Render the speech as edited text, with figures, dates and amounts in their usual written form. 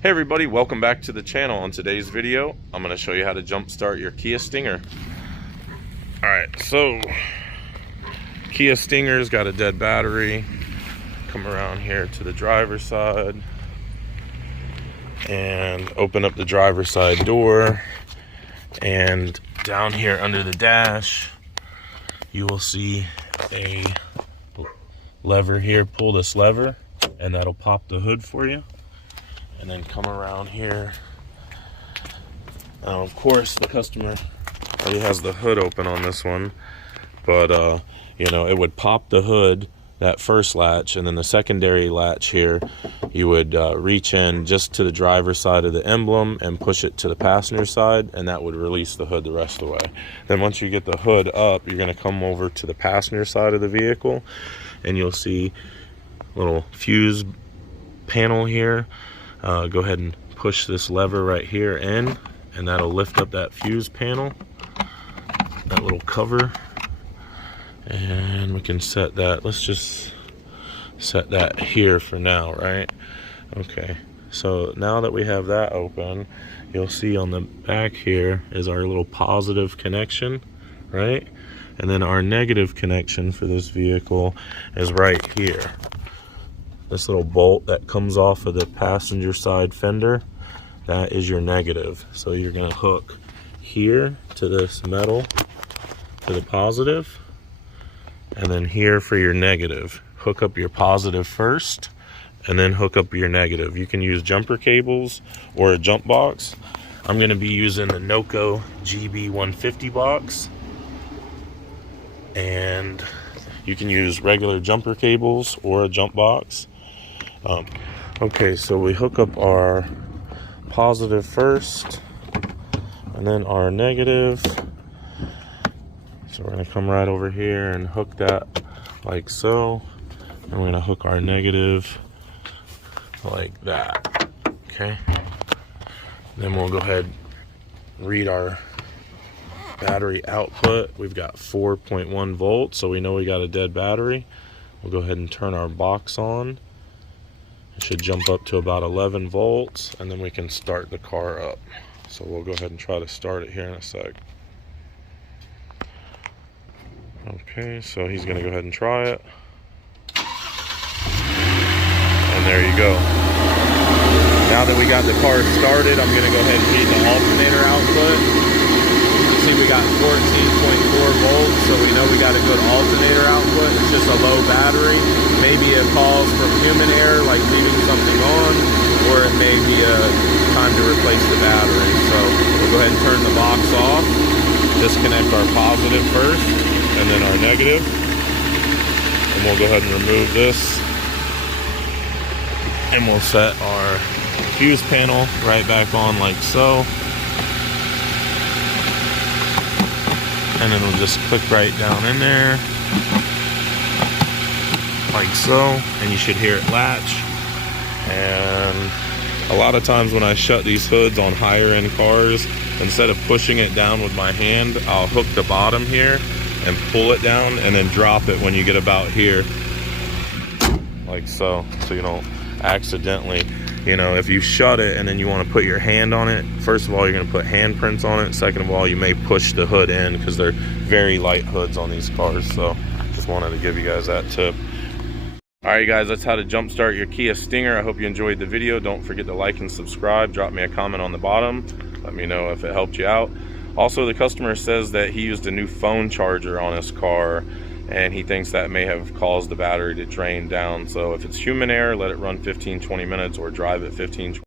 Hey everybody, welcome back to the channel. On today's video, I'm going to show you how to jump start your Kia Stinger. Alright, so Kia Stinger's got a dead battery. Come around here to the driver's side and open up the driver's side door, and down here under the dash you will see a lever here. Pull this lever and that'll pop the hood for you. And then come around here. Now, of course, the customer already has the hood open on this one, but you know, it would pop the hood, that first latch, and then the secondary latch here, you would reach in just to the driver's side of the emblem and push it to the passenger side, and that would release the hood the rest of the way. Then once you get the hood up, you're going to come over to the passenger side of the vehicle, and you'll see a little fuse panel here. Go ahead and push this lever right here in, and that'll lift up that fuse panel, that little cover, and we can set that. Let's just set that here for now, right? Okay, so now that we have that open, you'll see on the back here is our little positive connection, right? And then our negative connection for this vehicle is right here. This little bolt that comes off of the passenger side fender, that is your negative. So you're going to hook here to this metal for the positive, and then here for your negative. Hook up your positive first, and then hook up your negative. You can use jumper cables or a jump box. I'm going to be using the Noco GB150 box, and you can use regular jumper cables or a jump box. Okay, so we hook up our positive first and then our negative. So we're going to come right over here and hook that like so, and we're going to hook our negative like that. Okay, then we'll go ahead and read our battery output. We've got 4.1 volts, so we know we got a dead battery. We'll go ahead and turn our box on. It should jump up to about 11 volts, and then we can start the car up. So we'll go ahead and try to start it here in a sec. Okay, so he's gonna go ahead and try it. And there you go. Now that we got the car started, I'm gonna go ahead and read the alternator output. See, we got 14.4 volts, so we know we got a good alternator output. It's just a low battery. Maybe it calls from human error, like leaving something on, or it may be a time to replace the battery. So we'll go ahead and turn the box off, disconnect our positive first, and then our negative. And we'll go ahead and remove this. And we'll set our fuse panel right back on like so. And then we'll just click right down in there like so, and you should hear it latch. And a lot of times when I shut these hoods on higher end cars, instead of pushing it down with my hand, I'll hook the bottom here and pull it down, and then drop it when you get about here like so, so you don't accidentally, you know, if you shut it and then you want to put your hand on it, first of all, you're going to put handprints on it. Second of all, you may push the hood in because they're very light hoods on these cars. So just wanted to give you guys that tip. Alright guys, that's how to jump start your Kia Stinger. I hope you enjoyed the video. Don't forget to like and subscribe. Drop me a comment on the bottom. Let me know if it helped you out. Also, the customer says that he used a new phone charger on his car, and he thinks that may have caused the battery to drain down. So if it's human error, let it run 15-20 minutes or drive it 15-20